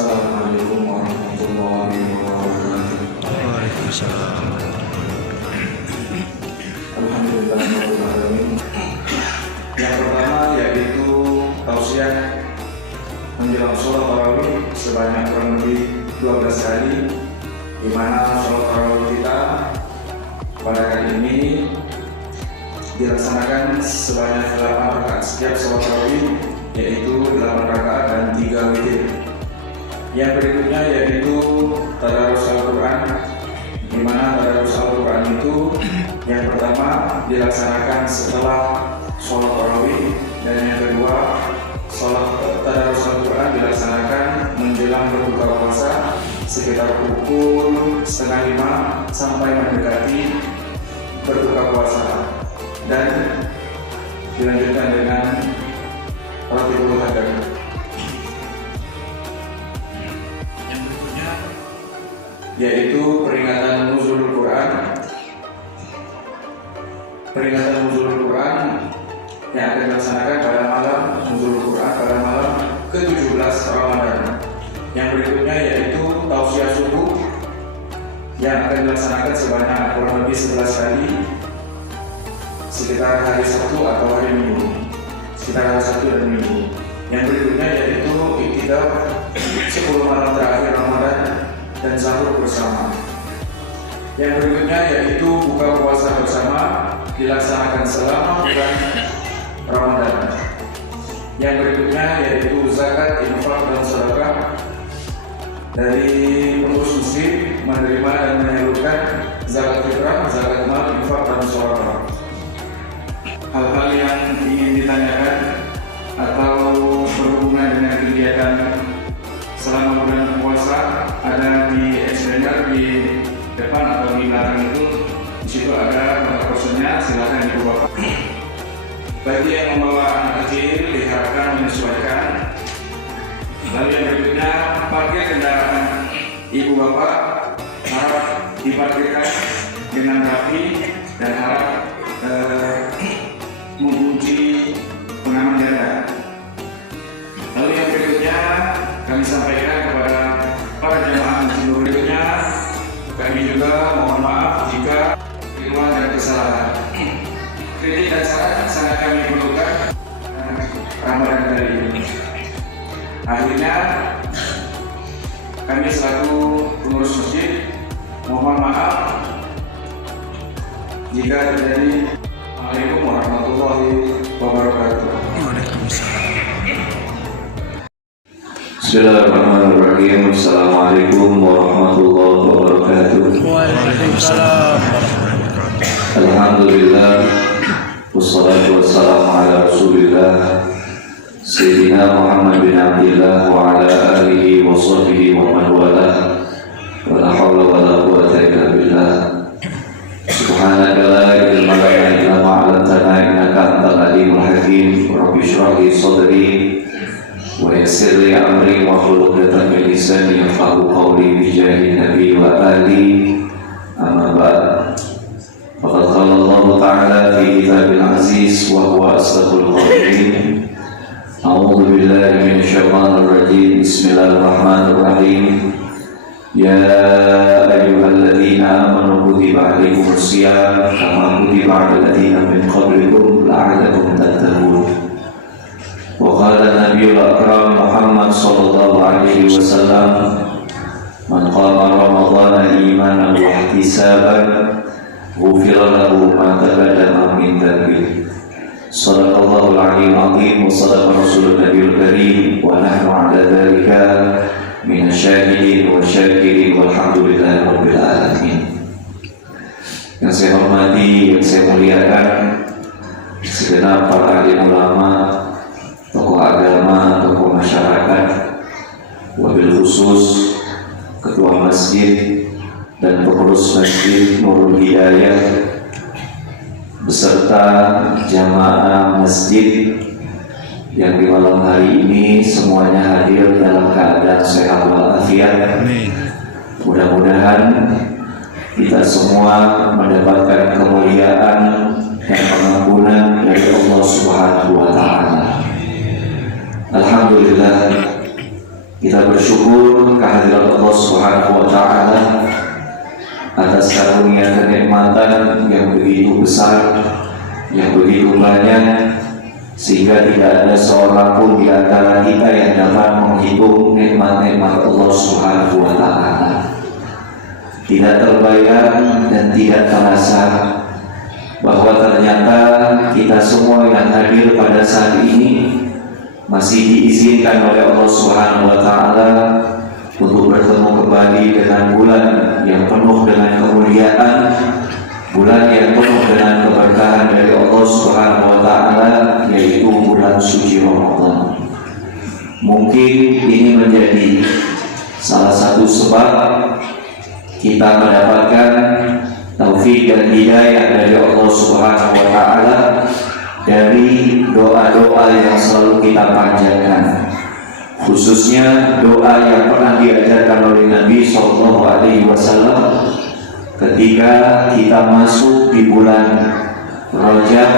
Assalamualaikum warahmatullahi wabarakatuh. Waalaikumsalam. Alhamdulillahirrahmanirrahim. Yang pertama yaitu tausiah menjelang sholat tarawih sebanyak kurang lebih 12 kali, di mana sholat tarawih kita pada kali ini dilaksanakan sebanyak 8 rakaat setiap sholat tarawih, yaitu 8 rakaat dan 3 witir. Yang berikutnya yaitu tadarus Al-Quran, di mana tadarus Al-Quran itu yang pertama dilaksanakan setelah sholat tarawih, dan yang kedua tadarus Al-Quran dilaksanakan menjelang berbuka puasa sekitar pukul 4:30 sampai mendekati berbuka puasa, dan dilanjutkan dengan Ratibul Hadar. Yang berikutnya yaitu peringatan nuzulul Quran. Peringatan nuzulul Quran yang akan dilaksanakan pada malam nuzulul Quran pada malam ke-17 Ramadan. Yang berikutnya yaitu tausiah subuh yang akan dilaksanakan sebanyak kurang lebih 11 kali sekitar hari Sabtu atau hari Minggu, sekitar hari Sabtu dan Minggu. Yang berikutnya yaitu iktikaf 10 malam terakhir Ramadan dan sahur bersama. Yang berikutnya yaitu buka puasa bersama dilaksanakan selama bulan Ramadan. Yang berikutnya yaitu zakat, infak, dan sedekah dari pengurus muslim menerima dan menyalurkan zakat fitrah, zakat mal, infak, dan sedekah. Hal-hal yang ingin ditanyakan atau berhubungan dengan kegiatan selama bulan puasa ada di explainer di depan atau di belakang itu. Di situ ada proporsinya, silakan ibu bapak. Bagi yang membawa anak kecil diharapkan menyesuaikan. Lalu yang berikutnya, parkir kendaraan ibu bapak harap diparkirkan dengan rapi dan harap mengunci pengaman jalan. Lalu yang berikutnya kami sampaikan kepada para jemaah seluruh berikutnya, kami juga mohon maaf jika kekeliruan dan kesalahan. Kritik dan saran sangat kami perlukan Ramadan kali ini. Akhirnya kami selaku pengurus masjid mohon maaf jika terjadi. Assalamualaikum warahmatullahi wabarakatuh. Waalaikumsalam. Bismillahirrahmanirrahim. Assalamualaikum warahmatullahi wabarakatuh. Waalaikumsalam. Alhamdulillah, wassalatu wassalamu ala rasulillah Sayyidina Muhammad bin Abdillah wa ala alihi wa sahbihi wa man walah, wa la hawla wa la quwwata illa billah. Subhanaka la ilma lana illa ma 'allamtana innaka antal alimul hakim. Rabbi shrah li sadri wa yassir li amri wa hlul 'uqdatam min lisani yafqahu qawli bi jahi nabi wa ali. Amma ba'd. Faqad qala Allah Ta'ala fi kitabil aziz wa huwa asdaqul qa'ilin. A'udzu billahi minasyaitonir rajim. Bismillahirrahmanirrahim. Ya ayyuhalladzina amanu kutiba 'alaikumus shiyam kama kutiba 'alal ladzina min qablikum la'allakum tattaqun. Wa qala Nabiyul Akram Muhammad sallallahu alaihi wasallam, man qama ramadhana imanan wa ihtisaban ghufira lahu ma taqaddama min dhanbihi. Shadaqallahul 'aliyyul 'azim wa shadaqa rasulun nabiyul karim wa nahnu 'ala dzalika minasyahidin wa syakirin walhamdulillahi rabbil alamin. Yang saya hormati, yang saya muliakan segenap para alim ulama, tokoh agama, tokoh masyarakat, wabil khusus ketua masjid dan pengurus masjid Nurul Hidayah beserta jamaah masjid yang di malam hari ini semuanya hadir dalam keadaan sehat walafiat. Mudah-mudahan kita semua mendapatkan kemuliaan dan pengampunan dari Allah Subhanahu wa Ta'ala. Alhamdulillah, Kita bersyukur kehadirat Allah Subhanahu wa Ta'ala atas karunia kenikmatan yang begitu besar, yang begitu banyak, sehingga tidak ada seorang pun di antara kita yang dapat menghitung nikmat-nikmat Allah Subhanahu wa Ta'ala. Tidak terbayang dan tidak terasa bahwa ternyata kita semua yang hadir pada saat ini masih diizinkan oleh Allah Subhanahu wa Ta'ala untuk bertemu kembali dengan bulan yang penuh dengan kemuliaan, bulan yang penuh dengan keberkahan dari Allah Subhanahu wa Ta'ala, yaitu bulan suci Ramadan. Mungkin ini menjadi salah satu sebab kita mendapatkan taufik dan hidayah dari Allah Subhanahu wa Ta'ala dari doa-doa yang selalu kita panjatkan, khususnya doa yang pernah diajarkan oleh Nabi SAW ketika kita masuk di bulan Rajab,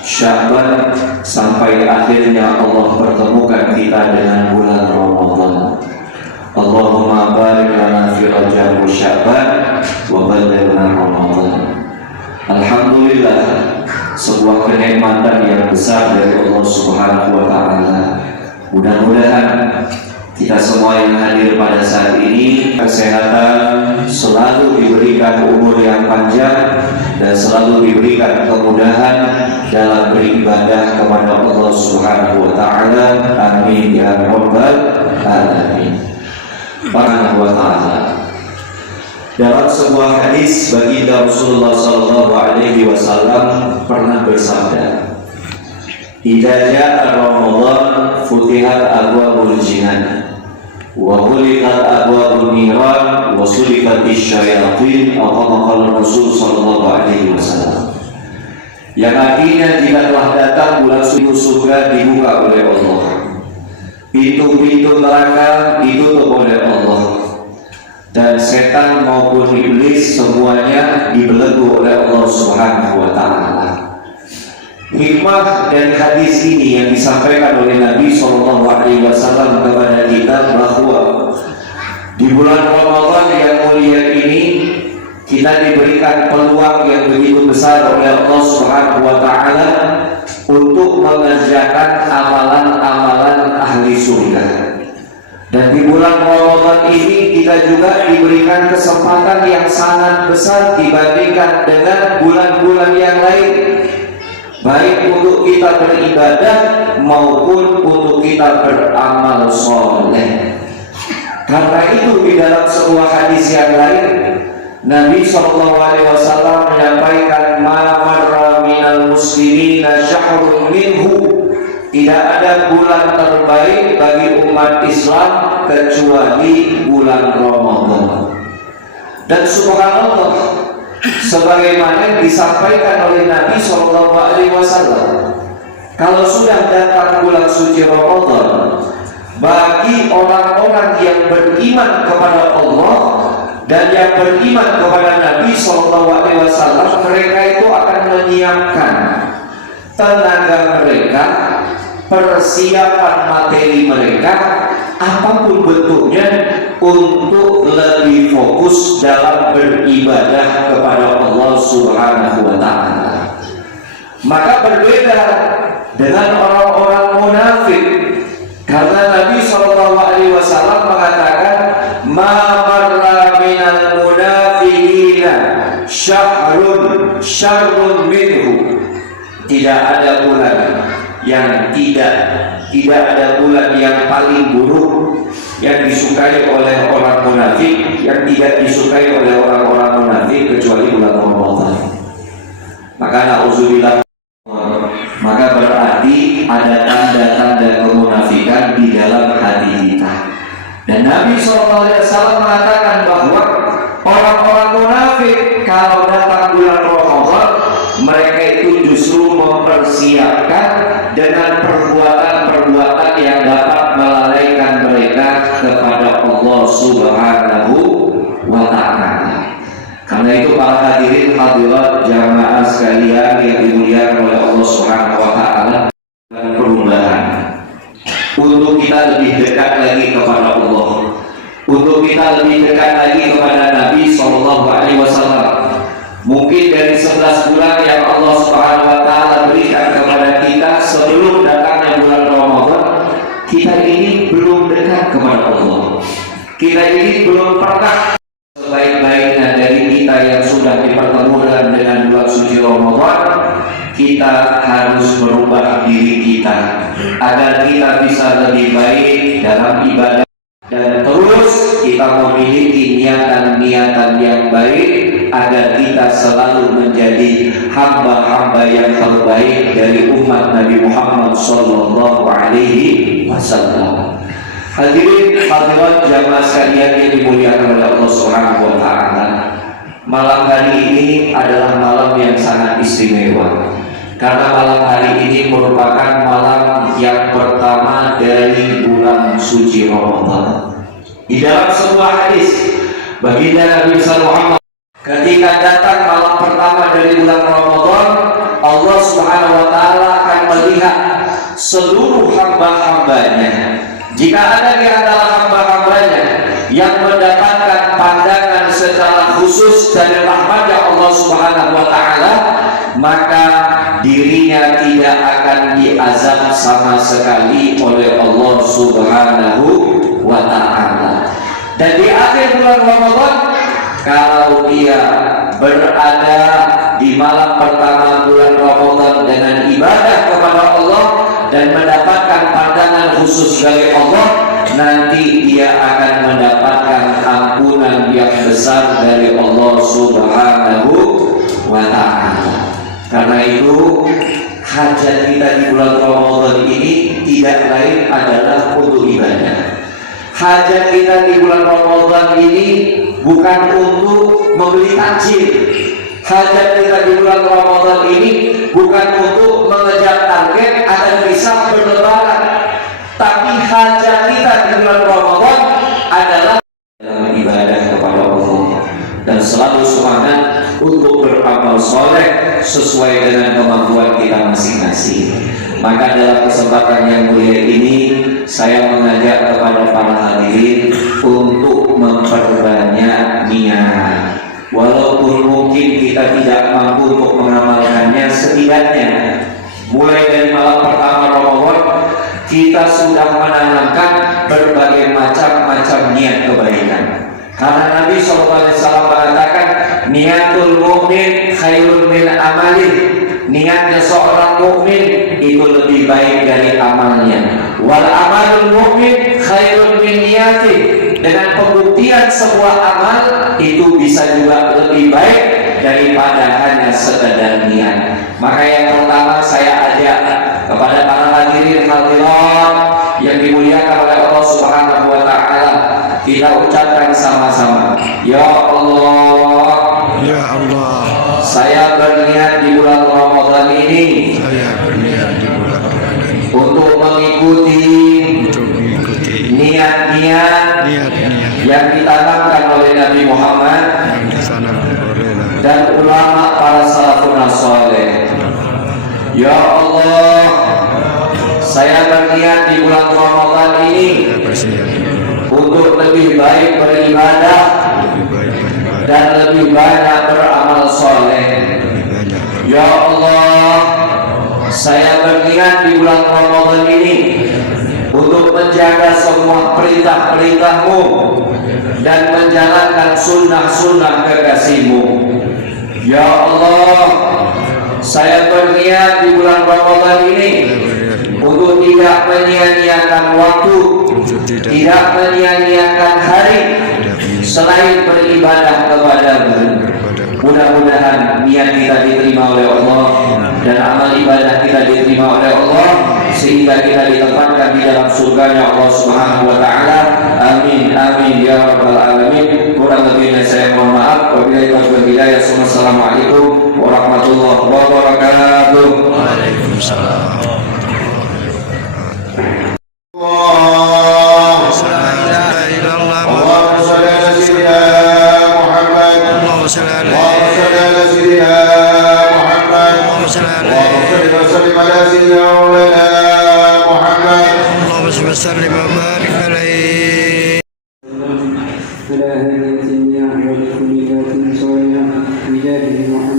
Sya'ban, sampai akhirnya Allah pertemukan kita dengan bulan Ramadan. Allahumma barik lana fi Rajab wa Sya'ban wa ballighna Ramadan. Alhamdulillah, sebuah kenikmatan yang besar dari Allah Subhanahu wa Ta'ala. Mudah-mudahan kita semua yang hadir pada saat ini kesehatan, selalu diberikan umur yang panjang, dan selalu diberikan kemudahan dalam beribadah kepada Allah Subhanahu wa Ta'ala. Amin ya rabbal alamin. Subhanahu wa Ta'ala. Dalam sebuah hadis, baginda Rasulullah SAW pernah bersabda, "Idza jaa Ramadan futihat abwabul jinan wa ghuliqat abwabun niran wa sulikat asyayatin," atau kama qala Rasul sallallahu alaihi wasallam. Yang artinya, jika telah datang bulan suci, surga dibuka oleh Allah, pintu-pintu neraka ditutup oleh Allah, dan setan maupun iblis semuanya dibelenggu oleh Allah Subhanahu wa Ta'ala. Hikmah dari hadis ini yang disampaikan oleh Nabi SAW kepada kita bahwa di bulan Ramadan yang mulia ini kita diberikan peluang yang begitu besar oleh Allah Subhanahu wa Ta'ala untuk mengerjakan amalan-amalan ahli surga. Dan di bulan Ramadan ini kita juga diberikan kesempatan yang sangat besar dibandingkan dengan bulan-bulan yang lain, baik untuk kita beribadah maupun untuk kita beramal soleh. Karena itu di dalam sebuah hadis yang lain, Nabi SAW menyampaikan, "Ma marra minal muslimina syahrun minhu," tidak ada bulan terbaik bagi umat Islam kecuali bulan Ramadan. Dan subhanallah, sebagaimana yang disampaikan oleh Nabi SAW, kalau sudah datang bulan suci Ramadan, bagi orang-orang yang beriman kepada Allah dan yang beriman kepada Nabi SAW, mereka itu akan menyiapkan tenaga mereka, persiapan materi mereka, apapun bentuknya, untuk lebih fokus dalam beribadah kepada Allah Subhanahu wa Ta'ala. Maka berbeda dengan orang-orang munafik, karena Nabi SAW mengatakan, "Ma marra minal munafiqina syahrun syarrun minhu." Tidak ada bulan yang tidak ada bulan yang paling buruk yang disukai oleh orang munafik, yang tidak disukai oleh orang-orang munafik kecuali bulan Ramadan. Maka na'udzubillah, maka berarti ada tanda-tanda kemunafikan di dalam hati kita. Dan Nabi SAW mengatakan bahwa orang-orang munafik kalau datang bulan Ramadan, mereka itu justru mempersiapkan dengan perbuatan-perbuatan yang dapat melalaikan mereka kepada Allah Subhanahu wa Ta'ala. Karena itu para hadirin hadirat jamaah sekalian yang dimuliakan oleh Allah Subhanahu wa Ta'ala, perubahan untuk kita kita lebih dekat lagi kepada Allah, untuk kita lebih dekat lagi kepada Nabi SAW. Mungkin dari 11 bulan yang Allah Subhanahu wa Ta'ala berikan kepada kita sebelum datangnya bulan Ramadan, kita ini belum dekat kepada Allah. Kita ini belum pernah sebaik-baiknya dari kita yang sudah dipertemukan dengan bulan suci Ramadan. Kita harus merubah diri kita agar kita bisa lebih baik dalam ibadah, dan terus kita memiliki niatan-niatan yang baik agar kita selalu menjadi hamba-hamba yang terbaik dari umat Nabi Muhammad Sallallahu Alaihi Wasallam. Hadirin hadirat jamaah sekalian yang dimuliakan oleh Allah Subhanahu Wa Taala, malam hari ini adalah malam yang sangat istimewa. Karena malam hari ini merupakan malam yang pertama dari bulan suci Ramadan. Di dalam sebuah hadis, baginda Nabi Muhammad ketika datang malam pertama dari bulan Ramadan, Allah Subhanahu wa Ta'ala akan melihat seluruh hamba-hambanya. Jika ada di antara hamba-hambanya yang mendapatkan pandangan secara khusus dari rahmatnya Allah Subhanahu wa Ta'ala, maka dirinya tidak akan diazab sama sekali oleh Allah Subhanahu wa Ta'ala. Dan di akhir bulan Ramadan, kalau dia berada di malam pertama bulan Ramadan dengan ibadah kepada Allah dan mendapatkan pandangan khusus dari Allah, nanti dia akan mendapatkan ampunan yang besar dari Allah Subhanahu wa Ta'ala. Karena itu hajat kita di bulan Ramadan ini tidak lain adalah untuk ibadah. Hajat kita di bulan Ramadan ini bukan untuk membeli takjil. Hajat kita di bulan Ramadan ini bukan untuk mengejar target agar bisa berlebaran. Tapi hajat kita di bulan Ramadan adalah dalam ibadah kepada Allah dan selalu semangat untuk beramal soleh sesuai dengan kemampuan kita masing-masing. Maka dalam kesempatan yang mulia ini, saya mengajak kepada para hadirin untuk memperbanyak niat. Walaupun mungkin kita tidak mampu untuk mengamalkannya, setidaknya mulai dari malam pertama Ramadan kita sudah menanamkan berbagai macam-macam niat kebaikan. Karena Nabi SAW mengatakan, niatul mu'min khairun min amalih. Niatnya seorang mukmin itu lebih baik dari amalnya. Wal amalul mu'min khairun min niyatih. Dengan pembuktian sebuah amal itu bisa juga lebih baik daripada hanya sekedar niat. Maka yang pertama saya ajak kepada para hadirin hadirat yang dimuliakan oleh Allah Subhanahu wa Ta'ala, kita ucapkan sama-sama, ya Allah, Ya Allah, saya berniat di bulan Ramadan ini saya berniat di bulan Ramadan ini untuk mengikuti niat-niat yang ditanamkan oleh Nabi Muhammad yang ditanamkan oleh Nabi dan ulama para salafun saleh. Ya Allah, saya berniat di bulan Ramadan ini untuk lebih baik beribadah dan lebih banyak beramal soleh. Ya Allah, saya berniat di bulan Ramadan ini untuk menjaga semua perintah-perintah-Mu dan menjalankan sunnah-sunnah kekasih-Mu. Ya Allah, saya berniat di bulan Ramadan ini untuk tidak menyia-nyiakan waktu, tidak menyia-nyiakan hari selain beribadah kepada-Mu. Mudah-mudahan niat kita diterima oleh Allah dan amal ibadah kita diterima oleh Allah, sehingga kita ditempatkan di dalam surganya Allah Subhanahu wa Ta'ala. Amin amin ya rabbal alamin. Kurang lebihnya saya mohon maaf. Wabillahi taufiq wal hidayah. Assalamualaikum warahmatullahi wabarakatuh. Waalaikumsalam. وسلم على سيدنا مولانا محمد وسلم وبارك عليه. على هداية الجميع ولكل ذات صالحة بجاه محمد